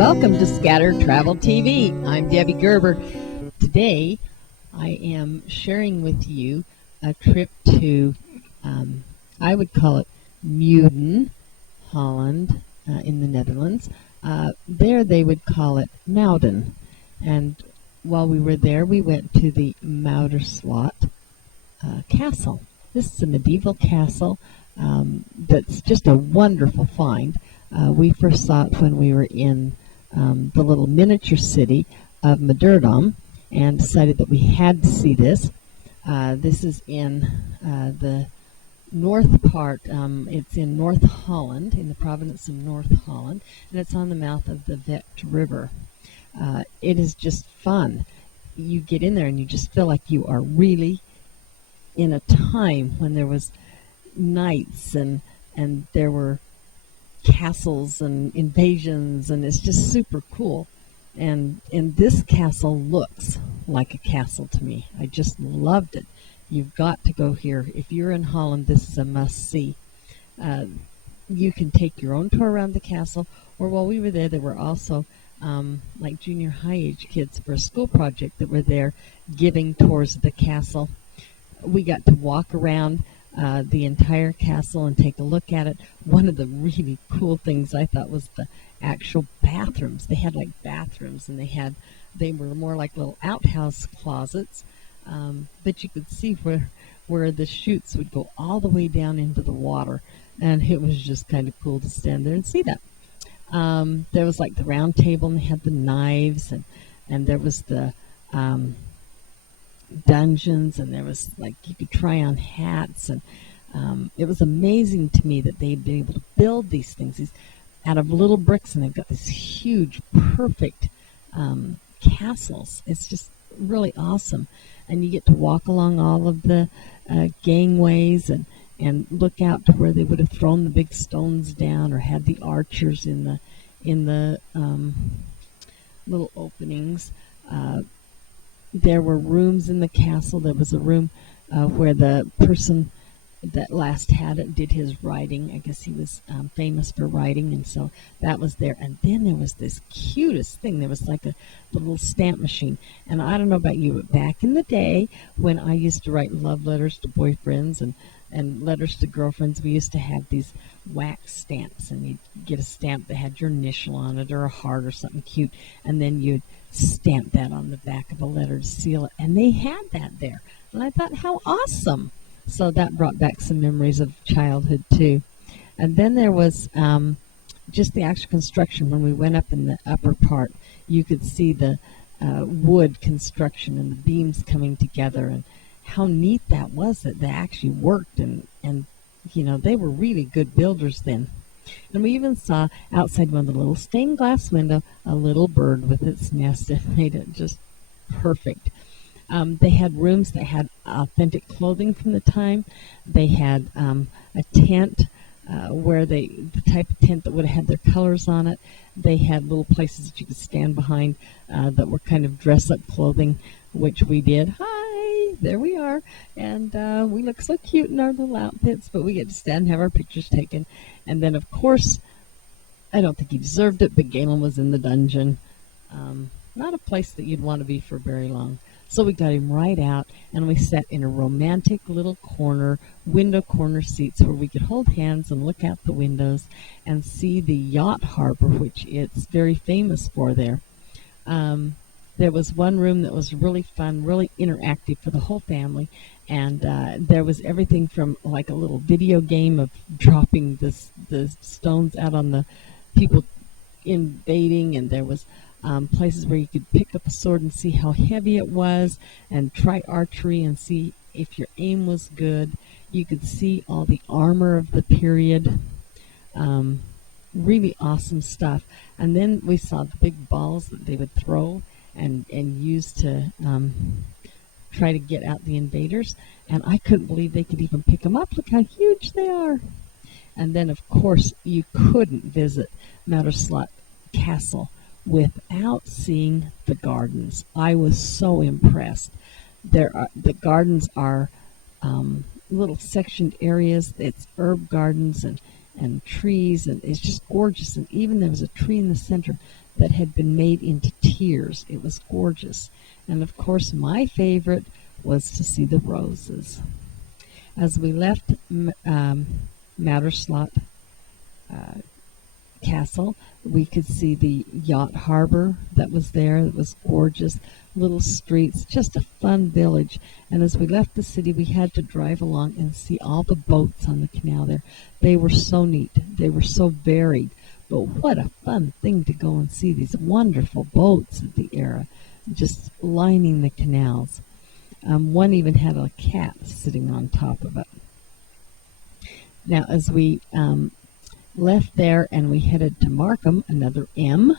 Welcome to Scattered Travel TV. I'm Debbie Gerber. Today I am sharing with you a trip to, I would call it Muiden, Holland, in the Netherlands. There they would call it Muiden. And while we were there, we went to the Muiderslot castle. This is a medieval castle that's just a wonderful find. We first saw it when we were in the little miniature city of Muiden and decided that we had to see this. This is in the north part. It's in Nood-holland, in the province of Nood-holland, and it's on the mouth of the Vecht River. It is just fun. You get in there and you just feel like you are really in a time when there was knights and there were castles and invasions, and it's just super cool. And this castle looks like a castle to me. I just loved it. You've got to go here. If you're in Holland, this is a must-see. You can take your own tour around the castle, or while we were there were also like junior high age kids for a school project that were there giving tours of the castle. We got to walk around the entire castle and take a look at it. One of the really cool things I thought was the actual bathrooms. They had like bathrooms, and they were more like little outhouse closets, but you could see where the chutes would go all the way down into the water, and it was just kind of cool to stand there and see that. There was like the round table, and they had the knives, and there was the dungeons, and there was like you could try on hats, and it was amazing to me that they'd been able to build these things out of little bricks, and they've got this huge, perfect castles. It's just really awesome, and you get to walk along all of the gangways and look out to where they would have thrown the big stones down or had the archers in the little openings. There were rooms in the castle. There was a room where the person that last had it did his writing. I guess he was famous for writing, and so that was there. And then there was this cutest thing. There was like the little stamp machine. And I don't know about you, but back in the day when I used to write love letters to boyfriends and letters to girlfriends, we used to have these wax stamps, and you'd get a stamp that had your initial on it or a heart or something cute, and then you'd stamp that on the back of a letter to seal it, and they had that there. And I thought, how awesome. So that brought back some memories of childhood too. And then there was just the actual construction. When we went up in the upper part, you could see the wood construction and the beams coming together, and how neat that was that they actually worked, and you know, they were really good builders then. And we even saw outside one of the little stained glass window a little bird with its nest. It made it just perfect. They had rooms that had authentic clothing from the time. They had a tent where the type of tent that would have had their colors on it. They had little places that you could stand behind that were kind of dress-up clothing, which we did. Hi, there we are. And we look so cute in our little outfits, but we get to stand and have our pictures taken. And then, of course, I don't think he deserved it, but Galen was in the dungeon. Not a place that you'd want to be for very long. So we got him right out, and we sat in a romantic little window corner seats where we could hold hands and look out the windows and see the yacht harbor, which it's very famous for there. There was one room that was really fun, really interactive for the whole family, and there was everything from like a little video game of dropping the stones out on the people invading, and there was places where you could pick up a sword and see how heavy it was, and try archery and see if your aim was good. You could see all the armor of the period. Really awesome stuff. And then we saw the big balls that they would throw and use to try to get out the invaders. And I couldn't believe they could even pick them up. Look how huge they are. And then, of course, you couldn't visit Muiderslot Castle without seeing the gardens. I was so impressed. The gardens are little sectioned areas. It's herb gardens and and trees, and it's just gorgeous. And even there was a tree in the center that had been made into tears. It was gorgeous. And of course, my favorite was to see the roses. As we left Matterslot Castle, we could see the yacht harbor that was there. It was gorgeous. Little streets, just a fun village. And as we left the city, we had to drive along and see all the boats on the canal there. They were so neat. They were so varied. But what a fun thing to go and see these wonderful boats of the era, just lining the canals. One even had a cat sitting on top of it. Now, as we left there and we headed to Marken, another M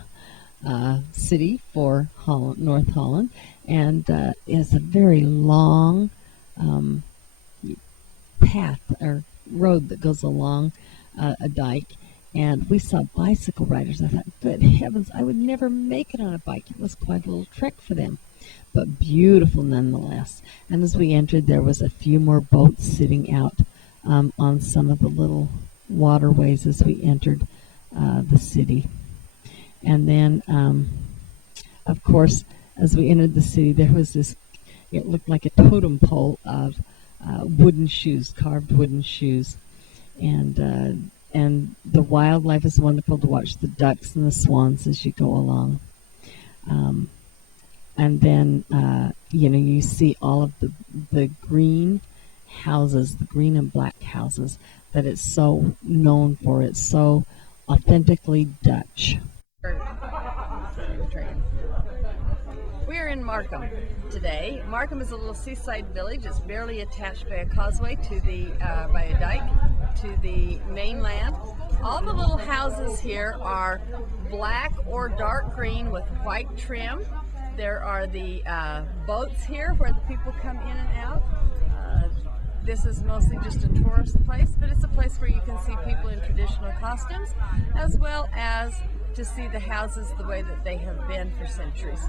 city for Holland, North Holland, and it's a very long path or road that goes along a dike. And we saw bicycle riders. I thought, good heavens, I would never make it on a bike. It was quite a little trek for them, but beautiful nonetheless. And as we entered, there was a few more boats sitting out on some of the little waterways as we entered the city. And then, of course, as we entered the city, there was this, it looked like a totem pole of wooden shoes, carved wooden shoes. And the wildlife is wonderful to watch, the ducks and the swans as you go along. And then, you see all of the green houses, the green and black houses that it's so known for. It's so authentically Dutch. We're in Marken today. Marken is a little seaside village. It's barely attached by a causeway to the by a dike to the mainland. All the little houses here are black or dark green with white trim. There are the boats here where the people come in and out. This is mostly just a tourist place, but it's a place where you can see people in traditional costumes, as well as to see the houses the way that they have been for centuries.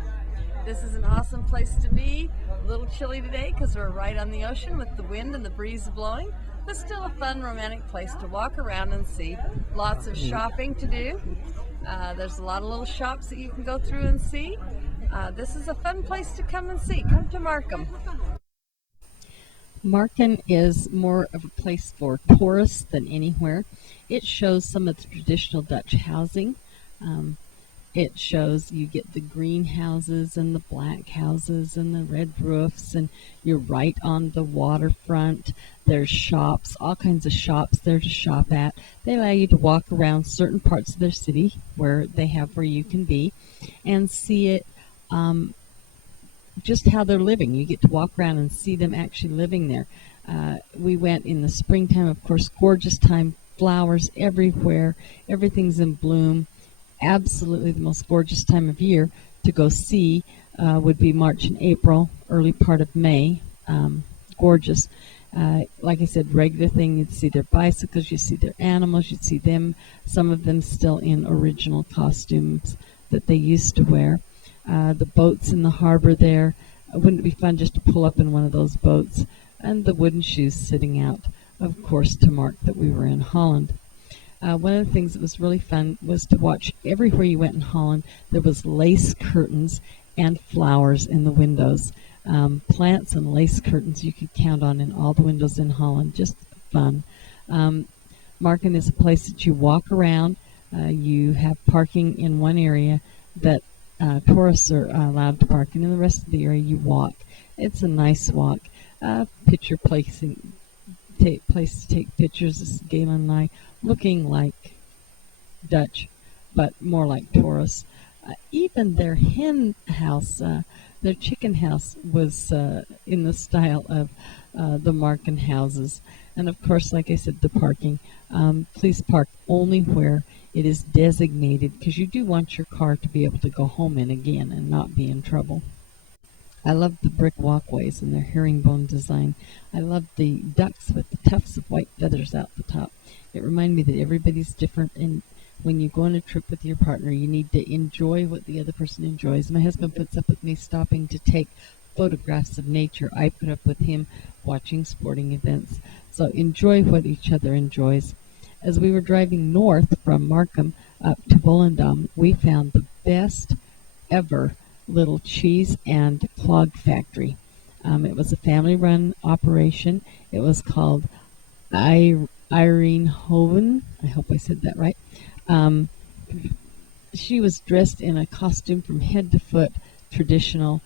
This is an awesome place to be. A little chilly today because we're right on the ocean with the wind and the breeze blowing, but still a fun, romantic place to walk around and see. Lots of shopping to do. There's a lot of little shops that you can go through and see. This is a fun place to come and see. Come to Marken. Marken is more of a place for tourists than anywhere. It shows some of the traditional Dutch housing. It shows you get the green houses and the black houses and the red roofs, and you're right on the waterfront. There's shops, all kinds of shops there to shop at. They allow you to walk around certain parts of their city where they have where you can be and see it, just how they're living. You get to walk around and see them actually living there. We went in the springtime, of course, gorgeous time, flowers everywhere, everything's in bloom. Absolutely the most gorgeous time of year to go see would be March and April, early part of May. Gorgeous. Like I said, regular thing, you'd see their bicycles, you'd see their animals, you'd see them, some of them still in original costumes that they used to wear. The boats in the harbor there, wouldn't it be fun just to pull up in one of those boats? And the wooden shoes sitting out, of course, to mark that we were in Holland. One of the things that was really fun was to watch everywhere you went in Holland, there was lace curtains and flowers in the windows. Plants and lace curtains you could count on in all the windows in Holland. Just fun. Marken is a place that you walk around. You have parking in one area that tourists are allowed to park, and in the rest of the area you walk. It's a nice walk. Picture place to take pictures. This is Galen and I looking like Dutch, but more like tourists. Even their hen house, their chicken house, was in the style of the Marken houses. And of course, like I said, the parking. Please park only where it is designated, because you do want your car to be able to go home in again and not be in trouble. I love the brick walkways and their herringbone design. I love the ducks with the tufts of white feathers out the top. It reminded me that everybody's different, and when you go on a trip with your partner, you need to enjoy what the other person enjoys. My husband puts up with me stopping to take photographs of nature. I put up with him watching sporting events. So enjoy what each other enjoys. as we were driving north from Marken up to Volendam, we found the best ever little cheese and clog factory. It was a family-run operation. It was called Irene Hoven. I hope I said that right. She was dressed in a costume from head to foot, traditional,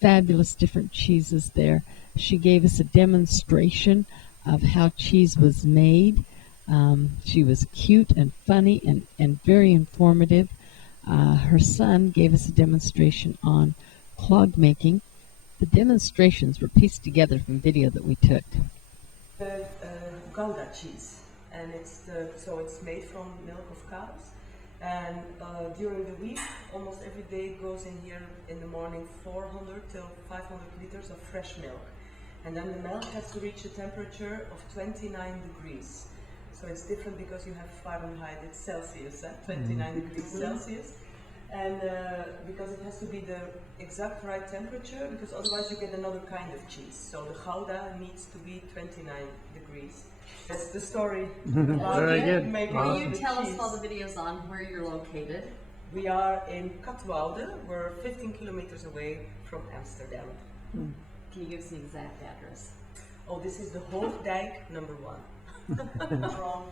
fabulous different cheeses there. She gave us a demonstration of how cheese was made. She was cute and funny and very informative. Her son gave us a demonstration on clog making. The demonstrations were pieced together from video that we took. The Gouda cheese, and it's made from milk of cows. And during the week, almost every day goes in here in the morning 400 till 500 liters of fresh milk. And then the milk has to reach a temperature of 29 degrees. So it's different because you have Fahrenheit, it's Celsius, 29 degrees Celsius. And because it has to be the exact right temperature, because otherwise you get another kind of cheese. So the Gouda needs to be 29 degrees. That's the story about Very good. making Can the you tell us cheese. while the video's on where you're located? We are in Katwoude. We're 15 kilometers away from Amsterdam. Can you give us an exact address? Oh, this is the Hoofddijk number 1. From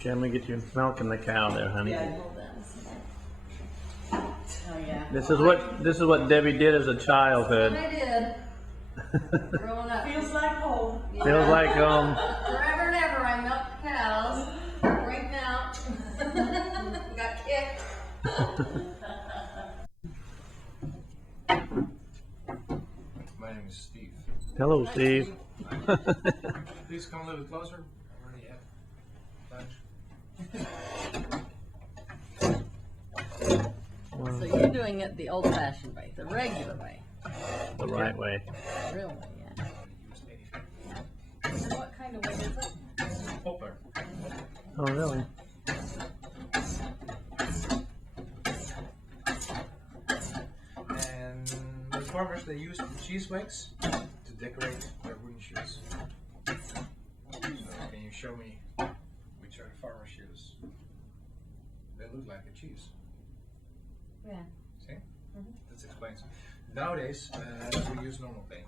Can we get you milking the cow there, honey? yeah, Hold on a second. Oh yeah. This is what Debbie did as a childhood. I did. Growing up. feels like home. Yeah. Feels like Forever and ever I milked cows. Right now. Got kicked. My name is Steve. Hello, Steve. Please come a little bit closer. I already have lunch. So you're doing it the old-fashioned way, the regular way, The right way. the real way, yeah. Use 85. And what kind of way is it? Popper. Oh, really? And the farmers, they use cheese wax to decorate their wooden shoes. So can you show me which are the farmer shoes? They look like a cheese. Yeah. See? That explains. Nowadays, we use normal paint.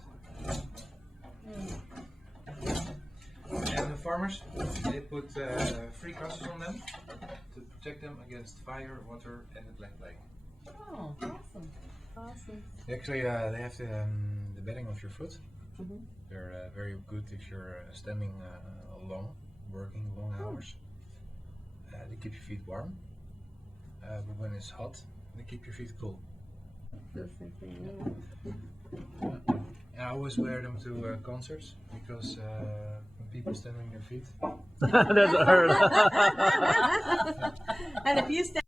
And the farmers, they put free crosses on them to protect them against fire, water, and the black plague. Oh, awesome. Awesome. Actually, they have the bedding of your foot. They're very good if you're standing working long hours. They keep your feet warm, but when it's hot, they keep your feet cool. And I always wear them to concerts because when people stand on your feet, Doesn't hurt. And if you stand.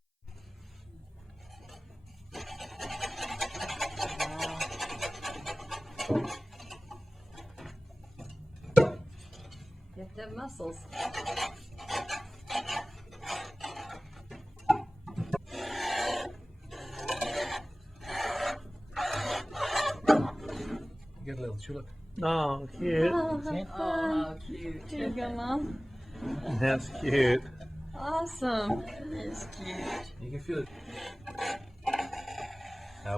You have to have muscles. you get a little tulip. Oh, cute. Oh, how cute. Here you go, Mom. That's cute. Awesome. That is cute. You can feel it.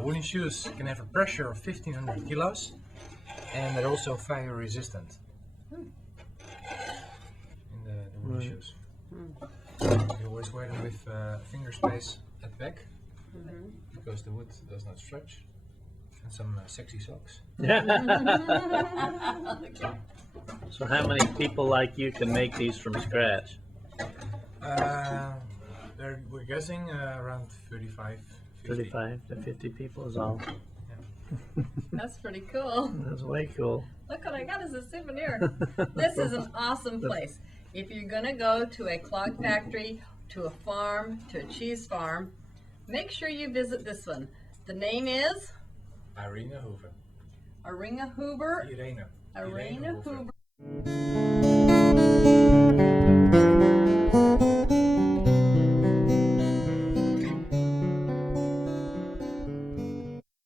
Wooden shoes can have a pressure of 1500 kilos, and they're also fire resistant. In the wooden Right. shoes. You always wear them with finger space at the back because the wood does not stretch. And some sexy socks. So how many people like you can make these from scratch? We're guessing around 35, 50. 35 to 50 people is all. That's pretty cool. That's way cool. Look what I got as a souvenir. This is an awesome place. If you're going to go to a clog factory, to a farm, to a cheese farm, make sure you visit this one. The name is Irene Hoover. Irene Hoover. Irene Irene Hoover. Hoover.